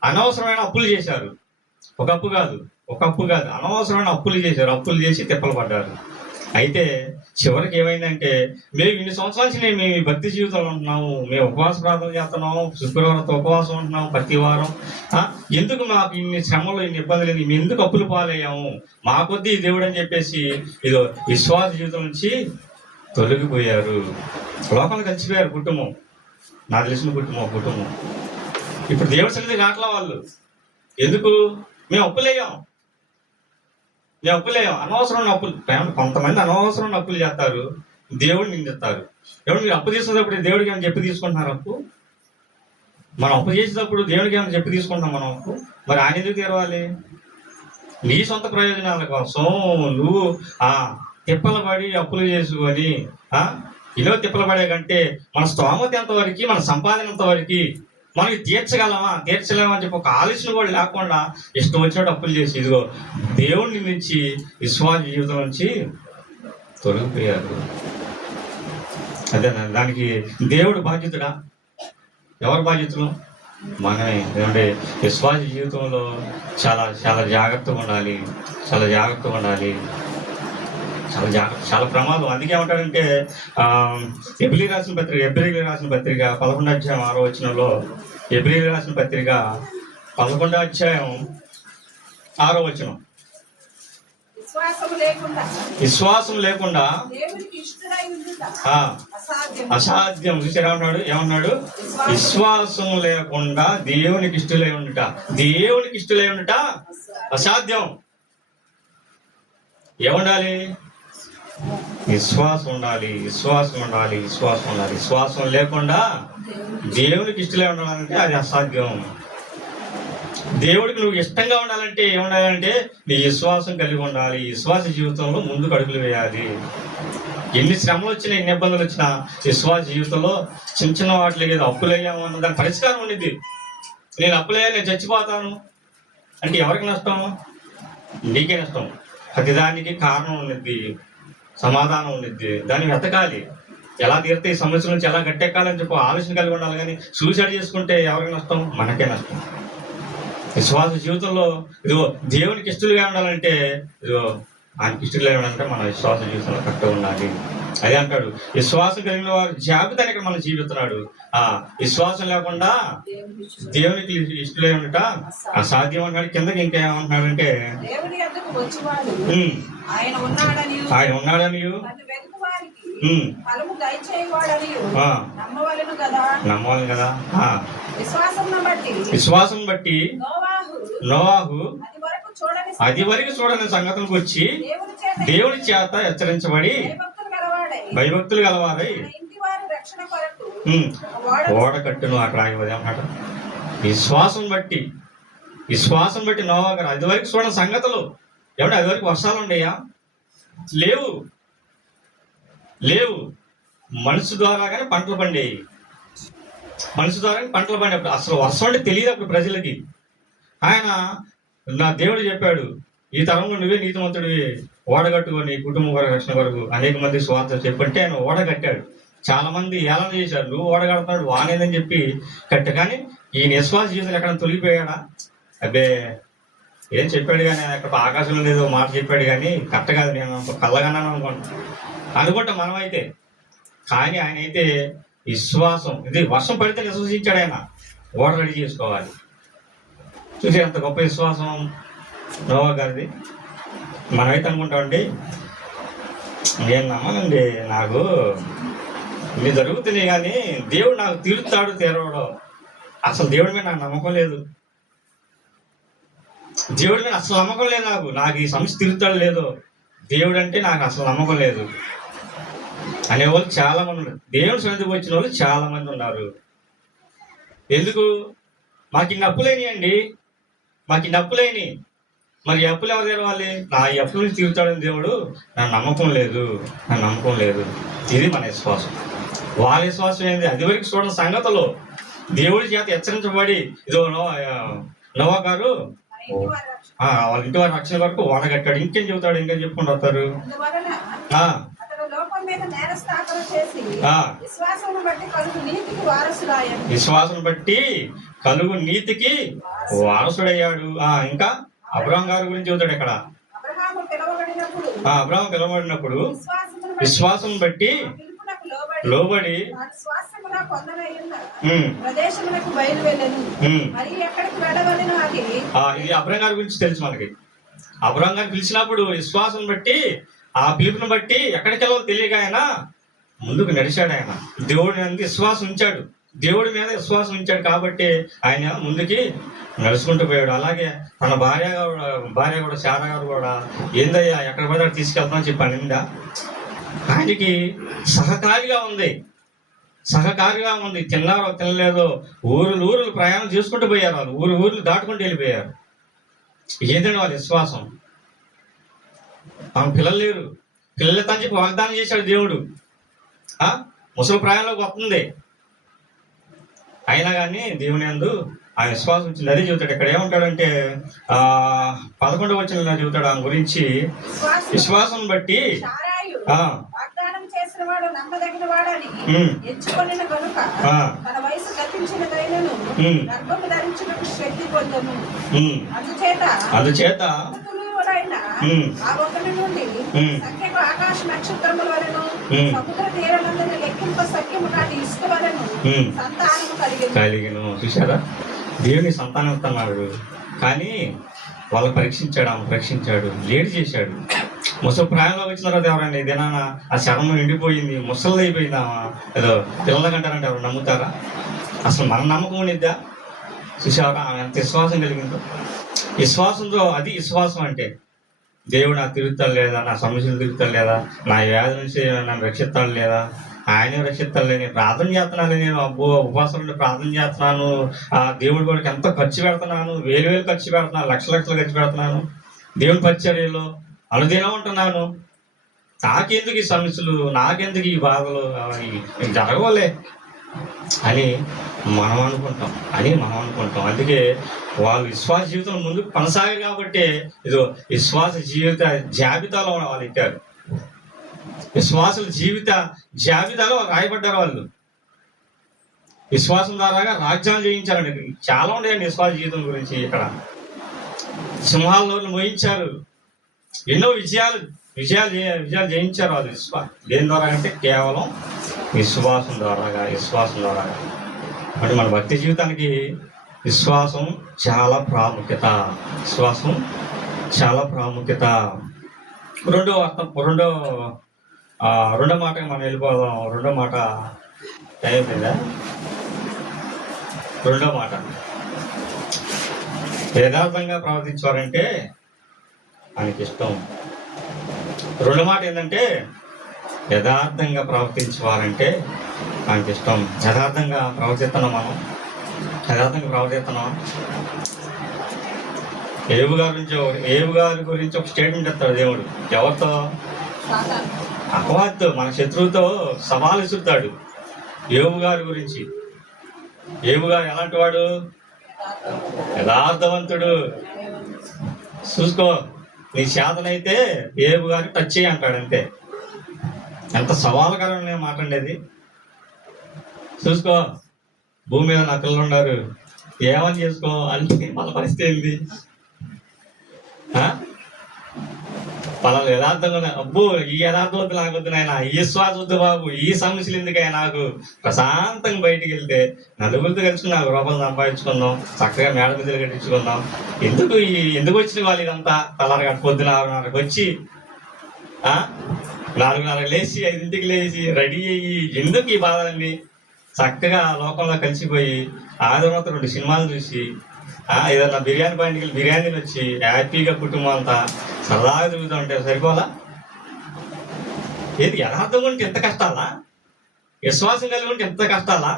అనవసరమైన అప్పులు చేశారు. ఒక అప్పు కాదు, అనవసరమైన అప్పులు చేసి తిప్పలు పడ్డారు. అయితే చివరికి ఏమైందంటే, మేము ఇన్ని సంవత్సరాల నుంచి మేము ఈ భక్తి జీవితంలో ఉంటున్నాము, మేము ఉపవాస ప్రార్థన చేస్తున్నాము, శుక్రవారంతో ఉపవాసం ఉంటున్నాము ప్రతి వారం, ఎందుకు మాకు ఇన్ని శ్రమలు, ఇన్ని ఇబ్బందులు, మేము ఎందుకు అప్పులు పాలయ్యాము, మా కొద్దీ దేవుడు అని చెప్పేసి ఇదో విశ్వాస జీవితం నుంచి తొలగిపోయారు. లోపల కలిసిపోయారు. కుటుంబం, నాకు తెలిసిన కుటుంబం ఇప్పుడు దేవుడి సన్నిధి రాట్లా. వాళ్ళు ఎందుకు? మేము అప్పులయ్యాం, అనవసరమైన అప్పులు. కొంతమంది అనవసరమైన అప్పులు చేస్తారు, దేవుడిని నిందిస్తారు. ఎవరు మీరు అప్పు తీసుకున్నప్పుడు దేవుడికి ఏమైనా చెప్పి తీసుకుంటున్నారు అప్పు? మనం అప్పు చేసేటప్పుడు దేవుడికి ఏమైనా చెప్పి తీసుకుంటున్నాం మనం అప్పు? మరి ఆయన ఎందుకు తెరవాలి? నీ సొంత ప్రయోజనాల కోసం నువ్వు తిప్పలు పడి అప్పులు చేసుకొని ఇలా తిప్పలు పడే కంటే మన స్తోమత ఎంతవరకు, మన సంపాదన ఎంతవరకు మనకి తీర్చలేమని చెప్పి ఒక ఆలోచన కూడా లేకుండా ఇష్టం వచ్చినట్టు అప్పులు చేసి ఇదిగో దేవుడిని నుంచి విశ్వాస జీవితం నుంచి తొలగిపోయారు. అదేనా? దానికి దేవుడు బాధ్యతుడా? ఎవరు బాధ్యతలు? మనమే. ఎందుకంటే విశ్వాస జీవితంలో చాలా జాగ్రత్తగా ఉండాలి, చాలా ప్రమాదం. అందుకే ఏమంటాడంటే, ఎబ్రిలీయులకు రాసిన పత్రిక 11వ అధ్యాయం 6వ వచనంలో, ఎబ్రిలీయులకు రాసిన పత్రిక 11వ అధ్యాయం 6వ వచనం, విశ్వాసం లేకుండా అసాధ్యం. ఏమన్నాడు? విశ్వాసం లేకుండా దేవునికి ఇష్టలై ఉండుట అసాధ్యం. ఏముండాలి? విశ్వాసం ఉండాలి. విశ్వాసం లేకుండా దేవునికి ఇష్టలై ఉండాలంటే అది అసాధ్యం. దేవుడికి నువ్వు ఇష్టంగా ఉండాలంటే ఏముండాలంటే నీ విశ్వాసం కలిగి ఉండాలి. విశ్వాస జీవితంలో ముందుకు అడుగులు వేయాలి. ఎన్ని శ్రమలు వచ్చినా, ఎన్ని ఇబ్బందులు వచ్చినా విశ్వాస జీవితంలో చిన్న చిన్న వాటికి ఏదో అప్పులయ్యాము అన్న దాని పరిష్కారం ఉండిద్ది. నేను అప్పులయ్యా, నేను చచ్చిపోతాను అంటే ఎవరికి నష్టం? నీకే నష్టం. ప్రతిదానికి కారణం ఉండిద్ది, సమాధానం ఉండిద్ది. దాన్ని వెతకాలి. ఎలా తీరితే ఈ సమస్య నుంచి ఎలా గట్టెక్కాలని చెప్పి ఆలోచన కలిగి ఉండాలి. కానీ సూసైడ్ చేసుకుంటే ఎవరికి నష్టం? మనకే నష్టం. విశ్వాస జీవితంలో ఇదిగో దేవునికి ఇష్టలుగా ఉండాలంటే, ఇదిగో ఆయనకి ఇష్టలుగా ఉండాలంటే మన విశ్వాస జీవితంలో కరెక్ట్గా ఉండాలి. అదే అంటాడు, విశ్వాసం కలిగిన వారు జాబితాని ఇక్కడ మనం జీవిస్తున్నాడు. ఆ విశ్వాసం లేకుండా దేవునికి ఇష్టలే ఉండట అసాధ్యం అంటాడు. కిందకి ఇంకేమంటున్నాడంటే, ఆయన ఉన్నాడని నమ్మవాలి కదా. విశ్వాసం బట్టి నోవాహు అది వరకు చూడని సంగతులకు వచ్చి దేవుని చేత హెచ్చరించబడి భయభక్తులు గలవారై ఓడ కట్టును అక్కడ ఆగిపోయి అన్నమాట. విశ్వాసం బట్టి నోవా గారు అది వరకు చూడని సంగతులు. ఏమంటే అది వరకు వర్షాలు ఉండయా? లేవు. మనుషు ద్వారా కానీ పంటలు పండేవి. పండేప్పుడు అసలు వర్షం అంటే తెలియదు అప్పుడు ప్రజలకి. ఆయన నా దేవుడు చెప్పాడు, ఈ తరంలో నువ్వే నీతిమంతుడివి, ఓడగట్టుకొని కుటుంబ రక్షణ కొరకు అనేక మంది స్వార్థ చెప్పంటే ఆయన ఓడగట్టాడు. చాలా మంది ఏలన చేశారు, నువ్వు ఓడగడుతున్నాడు వానేదని చెప్పి కానీ ఈ విశ్వాస జీవితం ఎక్కడ తొలిగిపోయాడా? అబ్బే ఏం చెప్పాడు కానీ అక్కడ ఆకాశంలో లేదో మాట చెప్పాడు కానీ కరెక్ట్ కాదు, నేను కళ్ళగన్నాను అనుకుంటా మనమైతే. కానీ ఆయన అయితే విశ్వాసం, ఇది వర్షం పడితే విశ్వసించాడు ఆయన. ఓడ రెడీ చేసుకోవాలి. చూసి ఎంత గొప్ప విశ్వాసం నోవా గారిది. మనమైతే అనుకుంటామండి, నేను నమ్మనండి, నాకు ఇవి జరుగుతున్నాయి కానీ దేవుడు నాకు తీరుతాడు తీరవడం. అసలు దేవుడి మీద నాకు నమ్మకం లేదు. దేవుడి మీద అసలు నమ్మకం లేదు నాకు ఈ సమస్య తీరుతాడు లేదో, దేవుడు అంటే నాకు అసలు నమ్మకం లేదు అనేవాళ్ళు చాలా మంది ఉన్నారు. దేవుని సన్నిధికి వచ్చిన వాళ్ళు చాలా మంది ఉన్నారు. ఎందుకు? మాకు ఇన్ని అప్పులేని మరి ఈ అప్పులు ఎవరు తెరవాలి? నా ఈ అప్పుల నుంచి తీరుతాడని దేవుడు, నా నమ్మకం లేదు. ఇది మన విశ్వాసం. వాళ్ళ విశ్వాసం ఏంది? అది వరకు చూడని సంగతులు దేవుడి చేత హెచ్చరించబడి ఇదో నోవా గారు వాళ్ళ ఇంటి వారి రక్షణ వరకు ఓడగట్టాడు. ఇంకేం చెబుతాడు? ఇంకేం చెప్పుకుంటూ వస్తారు. విశ్వాసం బట్టి కలుగు నీతికి వారసుడయ్యాడు. ఇంకా అబ్రహాం గారి గురించి చెబుతాడు ఇక్కడ. అబ్రహాం పిలవబడినప్పుడు విశ్వాసం బట్టి లోబడి ఇది అబ్రహాం గారి గురించి తెలుసు మనకి. అబ్రహాం గారిని పిలిచినప్పుడు విశ్వాసం బట్టి ఆ పిలుపుని బట్టి ఎక్కడికి వెళ్ళాలో తెలియక ఆయన ముందుకు నడిచాడు. ఆయన దేవుడి మీద విశ్వాసం ఉంచాడు కాబట్టి ఆయన ముందుకి నడుచుకుంటూ పోయాడు. అలాగే తన భార్య కూడా శారా గారు కూడా ఏందయ్యా ఎక్కడ పడితే తీసుకెళ్తామని చెప్పి అనిందా? ఆయనకి సహకారిగా ఉంది. తిన్నారో తినలేదో ఊరులు ప్రయాణం చేసుకుంటూ పోయారు. వాళ్ళు ఊర్లు దాటుకుంటూ వెళ్ళిపోయారు. ఏదండి వాళ్ళ విశ్వాసం? తమ పిల్లలు లేరు, పిల్లలు తని చెప్పి వాగ్దానం చేశాడు దేవుడు. ముసలి ప్రాయంలోకి వస్తుంది, అయినా కానీ దేవుని యందు ఆ విశ్వాసం వచ్చింది. అదే చెబుతాడు ఇక్కడ. ఏమంటాడంటే 11వ వచనంలో చెబుతాడు ఆయన గురించి. విశ్వాసం బట్టి అందుచేత ఆకాశ నక్షత్రముల వలెను సముద్ర తీరమందున లెక్కింప సఖ్యము కాని ఇసుక వలెను సంతానము కలిగెను. చూసారా? దేవుని సంతానం ఇస్తున్నాడు కానీ వాళ్ళు పరీక్షించాడు, లేట్ చేశాడు. ముసలి ప్రాయంలో వచ్చిన తర్వాత ఎవరండి దినాన ఆ చర్మం ఎండిపోయింది, ముసలిది అయిపోయిందామా ఏదో పిల్లలకంటారంటే ఎవరు నమ్ముతారా? అసలు మన నమ్మకం ఉండిద్దా? చూసావరా ఆమె ఎంత విశ్వాసం కలిగిందో? విశ్వాసంతో అది విశ్వాసం అంటే. దేవుడు నాకు తిరుగుతాడు లేదా, నా సమస్యలు తిరుగుతాడు లేదా, నా వ్యాధి నుంచి నన్ను రక్షిస్తాడు లేదా, ఆయనే రక్షిస్తాడు లేదు. నేను ప్రార్థన చేస్తున్నాను, నేను ఉపవాసం ప్రార్థన చేస్తున్నాను, దేవుడి కొరకు ఎంతో ఖర్చు పెడుతున్నాను, వేలు ఖర్చు పెడుతున్నాను, లక్షలు ఖర్చు పెడుతున్నాను, దేవుని పరిచర్యలో అనుదినం ఉంటున్నాను. నాకెందుకు ఈ సమస్యలు, నాకెందుకు ఈ బాధలు, ఇవి జరగవులే అని మనం అనుకుంటాం. అందుకే వాళ్ళు విశ్వాస జీవితం ముందుకు కొనసాగారు కాబట్టి ఇదో విశ్వాస జీవిత జాబితాలో వాళ్ళు ఎక్కారు. విశ్వాసుల జీవిత జాబితాలో రాయబడ్డారు వాళ్ళు. విశ్వాసం ద్వారా రాజ్యాలు జయించారండి. చాలా ఉన్నాయండి విశ్వాస జీవితం గురించి. ఇక్కడ సింహాలను మోయించారు, ఎన్నో విజయాలు జయించారు వాళ్ళు. దేని ద్వారా అంటే కేవలం విశ్వాసం ద్వారా. అంటే మన భక్తి జీవితానికి విశ్వాసం చాలా ప్రాముఖ్యత. రెండో మాటకి మనం వెళ్ళిపోదాం. రెండో మాట అయిపోయిందా? రెండో మాట యథార్థంగా ప్రవర్తించారంటే ఆయనకి ఇష్టం. రెండో మాట ఏంటంటే యథార్థంగా ప్రవర్తించేవారంటే ఆయనకి ఇష్టం. యథార్థంగా ప్రవర్తిస్తున్నాం. ఏబు గారి గురించి ఒక స్టేట్మెంట్ ఇస్తాడు దేవుడు. ఎవరితో? అపవాదితో, మన శత్రువుతో సవాలు ఇస్తాడు ఏబు గారి గురించి. ఏబు గారు ఎలాంటి వాడు? యథార్థవంతుడు. చూసుకో, నీ చేతనైతే ఏబు గారిని టచ్ చేయి అంటాడు అంతే. ఎంత సవాలుకరమైన మాట అండి అది. చూసుకో, భూమి మీద నా పిల్లలు ఉన్నారు, ఏమని చేసుకో అంటే మన పరిస్థితి ఏంది? పలాలు యథార్థంగా, అబ్బో ఈ యథార్థవద్దు నాకొద్దు నాయన, ఈ విశ్వాసం వద్దు బాబు, ఈ సమస్యలు ఎందుకయ్యా, నాకు ప్రశాంతంగా బయటికి వెళ్తే నలుగురితో కలిసి నాకు రూపాయలు సంపాదించుకుందాం, చక్కగా మేడ మీద కట్టించుకుందాం. ఎందుకు వచ్చిన వాళ్ళు ఇదంతా? తలారు కట్టిపోద్దు 4:30కి వచ్చి 4:30 లేచి 5ంటికి లేచి రెడీ అయ్యి ఎందుకు ఈ బాధలన్నీ? చక్కగా లోకంలో కలిసిపోయి ఆదివారం 2 సినిమాలు చూసి ఏదన్నా బిర్యానీ పాయింట్కి వెళ్ళి బిర్యానీలు వచ్చి హ్యాపీగా కుటుంబం అంతా సరదాగా తిరుగుతూ ఉంటే సరిపోలా? ఏది యథార్థంగా ఉంటే ఎంత కష్టాలా? విశ్వాసం కలిగి ఉంటే ఎంత కష్టాలా?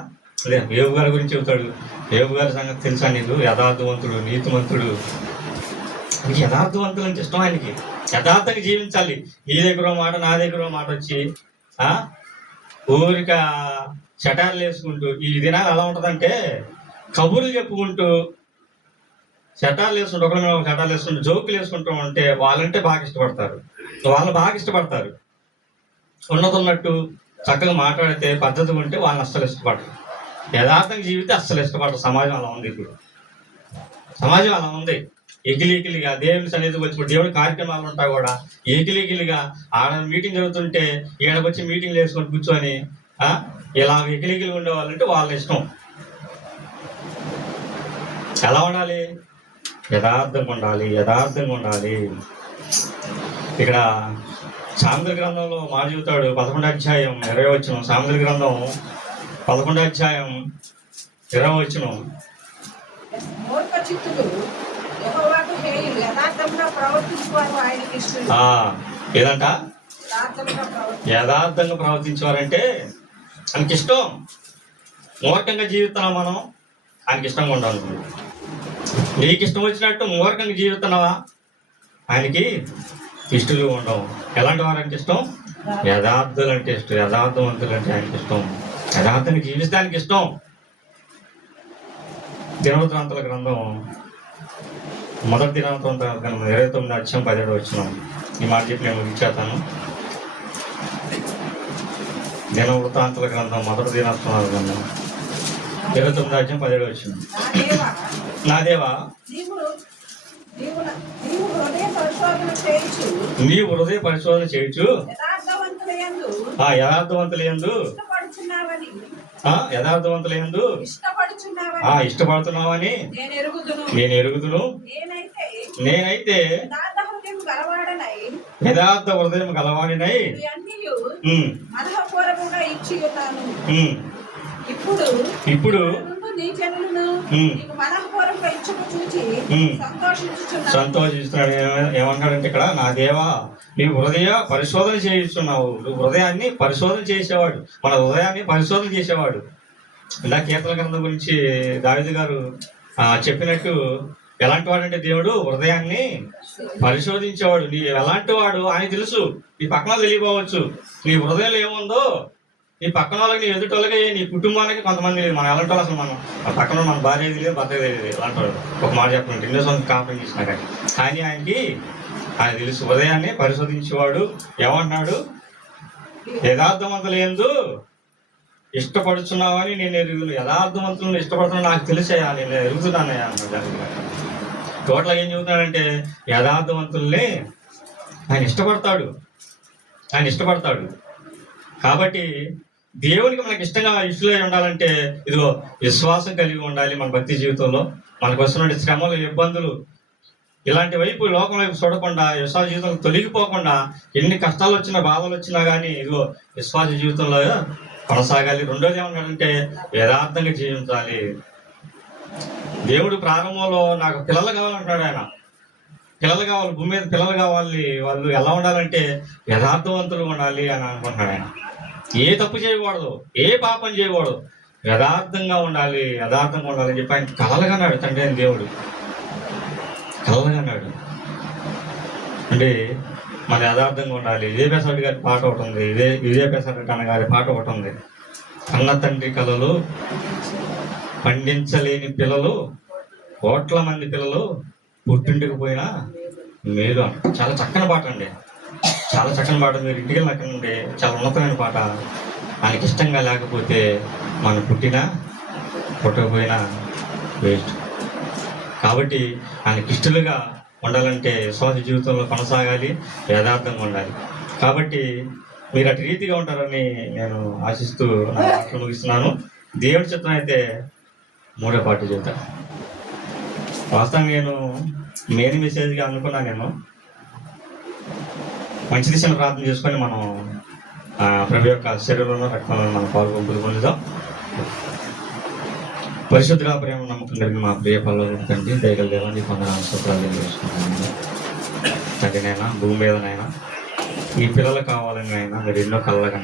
అదే ఏబు గారి గురించి చెబుతాడు. ఏబు గారి సంగతి తెలుసా నీకు? యథార్థవంతుడు, నీతిమంతుడు. యథార్థవంతులు అంటే ఇష్టం ఆయనకి. యథార్థంగా జీవించాలి. నీ దగ్గర మాట, నా దగ్గర మాట వచ్చి ఊరిక చటార్లు వేసుకుంటూ, ఈ దినాలు ఎలా ఉంటుందంటే కబుర్లు చెప్పుకుంటూ చటాలు వేసుకుంటూ, ఒకరి మీద చటాలు వేసుకుంటూ జోకులు వేసుకుంటూ ఉంటే వాళ్ళు బాగా ఇష్టపడతారు. ఉన్నట్టు చక్కగా మాట్లాడితే పద్ధతిగా ఉంటే వాళ్ళని అస్సలు ఇష్టపడరు. యథార్థంగా జీవితే అస్సలు ఇష్టపడరు. సమాజం అలా ఉంది. ఇప్పుడు సమాజం అలా ఉంది. ఎగిలిగిలిగా దేవుని సన్నిధికి వచ్చి దేవుడి కార్యక్రమాలు ఉంటాయి కూడా ఎగిలిగిలిగా ఆడ మీటింగ్ జరుగుతుంటే ఈడకొచ్చి మీటింగ్లు వేసుకొని కూర్చొని ఇలా ఎగిలిగిలి ఉండేవాళ్ళంటే వాళ్ళ ఇష్టం. ఎలా ఉండాలి? యథార్థంగా ఉండాలి. ఇక్కడ సామెతల గ్రంథంలో మాట చెబుతాడు. 11వ అధ్యాయం 20వ వచనం. సామెతల గ్రంథం 11వ అధ్యాయం 20వ వచనం. ఏదంట? యథార్థంగా ప్రవర్తించేవారంటే ఆయనకి ఇష్టం. మూర్ఖంగా జీవిస్తున్నాం మనం, ఆయనకి ఇష్టంగా ఉండాలి. నీకు ఇష్టం వచ్చినట్టు మూర్ఖంగా జీవిస్తున్నావా? ఆయనకి ఇష్టలు ఉండవు. ఎలాంటి వారంటే ఇష్టం? యథార్థులు అంటే ఇష్టం. యథార్థవంతులు అంటే ఆయనకి ఇష్టం. యథార్థంగా జీవిస్తానికి ఇష్టం. దినవృత్తాంతాల గ్రంథం, మొదటి దినవృత్తాంతాల గ్రంథం 29వ అధ్యాయం 17వ వచనం. ఈ మాట చెప్పి నేను ముగించేస్తాను. దినవృత్తాంతాల గ్రంథం, మొదటి దినవృత్తాంతాల గ్రంథం 29వ అధ్యాయం 17వ వచనం. నా దేవా, నీవు హృదయ పరిశోధన చేయొచ్చు, యథార్థవంతులందు ఇష్టపడుతున్నావని నేను ఎరుగుదును. నేనైతే యథార్థ హృదయం గలవాడినై ఇప్పుడు సంతోషిస్తున్నాడు. ఏమంటాడంటే ఇక్కడ, నా దేవా, నీవు హృదయ పరిశోధన చేయిస్తున్నావు. నువ్వు హృదయాన్ని పరిశోధన చేసేవాడు, మన హృదయాన్ని పరిశోధన చేసేవాడు. ఇలా కీర్తన గ్రంథం గురించి దావీదు గారు చెప్పినట్టు ఎలాంటి వాడు అంటే దేవుడు హృదయాన్ని పరిశోధించేవాడు. నీ ఎలాంటి వాడు ఆయన తెలుసు. నీ పక్కన తెలియపోవచ్చు. నీ హృదయంలో ఏముందో నీ పక్కన వాళ్ళకి, నీ ఎదుటి వాళ్ళకి, నీ కుటుంబానికి కొంతమంది లేదు. మనం ఎలాంటి వాళ్ళు అసలు మనం ఆ పక్కన మన భార్య తెలియదు, భర్త తెలియదు. ఎలాంటి వాడు ఒక మాట చెప్పండి, 2 సంవత్సరం కాపురం చేసినా కానీ ఆయనకి ఆయన తెలుసు. హృదయాన్ని పరిశోధించేవాడు. ఏమంటున్నాడు? యథార్థవంతులు ఏందు ఇష్టపడుచున్నావని నేను ఎరుగును. యథార్థవంతులను ఇష్టపడుతున్నా నాకు తెలిసాయా, నేను ఎరుగుతున్నానయ్యా అన్నాడు. టోటల్గా ఏం చెబుతున్నాడంటే యథార్థవంతుల్ని ఆయన ఇష్టపడతాడు. ఆయన ఇష్టపడతాడు. కాబట్టి దేవునికి మనకి ఇష్టంగా ఇష్టలై ఉండాలంటే ఇదిగో విశ్వాసం కలిగి ఉండాలి. మన భక్తి జీవితంలో మనకు వస్తున్న శ్రమలు, ఇబ్బందులు, ఇలాంటి వైపు లోకం వైపు చూడకుండా విశ్వాస జీవితంలో తొలగిపోకుండా ఎన్ని కష్టాలు వచ్చినా, బాధలు వచ్చినా కానీ ఇదిగో విశ్వాస జీవితంలో కొనసాగాలి. రెండోది ఏమన్నాడంటే యథార్థంగా జీవించాలి. దేవుడు ప్రారంభంలో నాకు పిల్లలు కావాలంటాడు. ఆయన పిల్లలు కావాలి, భూమి మీద పిల్లలు కావాలి. వాళ్ళు ఎలా ఉండాలంటే యథార్థవంతులు ఉండాలి అని అనుకుంటున్నాడు ఆయన. ఏ తప్పు చేయకూడదు, ఏ పాపం చేయకూడదు, యథార్థంగా ఉండాలి, యథార్థంగా ఉండాలని చెప్పి ఆయన కలలుగా అన్నాడు. తండ్రి అయిన దేవుడు కలలుగా అన్నాడు. అంటే మన యథార్థంగా ఉండాలి. విజయప్రసాద్ గారి పాట ఒకటి ఉంది, విజయప్రసాద్ అన్న గారి పాట ఒకటి ఉంది. అన్న తండ్రి కలలు పండించలేని పిల్లలు, కోట్ల మంది పిల్లలు పుట్టింటికి పోయినా మేలు. చాలా చక్కని పాట అండి, చాలా చక్కని పాట. మీరు ఇంటికి వెళ్ళకండి, చాలా ఉన్నతమైన పాట. ఆయనకి ఇష్టంగా లేకపోతే మనం పుట్టకపోయినా వేస్ట్. కాబట్టి ఆయనకి ఇష్టలుగా ఉండాలంటే విశ్వాస జీవితంలో కొనసాగాలి, యథార్థంగా ఉండాలి. కాబట్టి మీరు అటు రీతిగా ఉంటారని నేను ఆశిస్తూ నా మాటలు ముగిస్తున్నాను. దేవుడి చిత్రం అయితే 3వ పాట చెబుతా. వాస్తవంగా నేను మెయిన్ మెసేజ్గా అనుకున్నాను. నేను మంచి దిశను ప్రార్థన చేసుకొని మనం ప్రభు యొక్క శరీరంలో, రక్తంలో మనం పాల్గొందాం. పరిశుద్ధ ప్రేమ నమ్మకం కలిగిన మా ప్రియ పనులు తండ్రి, దయగల దేవాన్ని కొందరు సూత్రాలు చేసుకుంటాను. తండ్రినైనా భూమి మీదనైనా ఈ పిల్లలు కావాలని అయినా మీరు ఎన్నో కళ్ళగా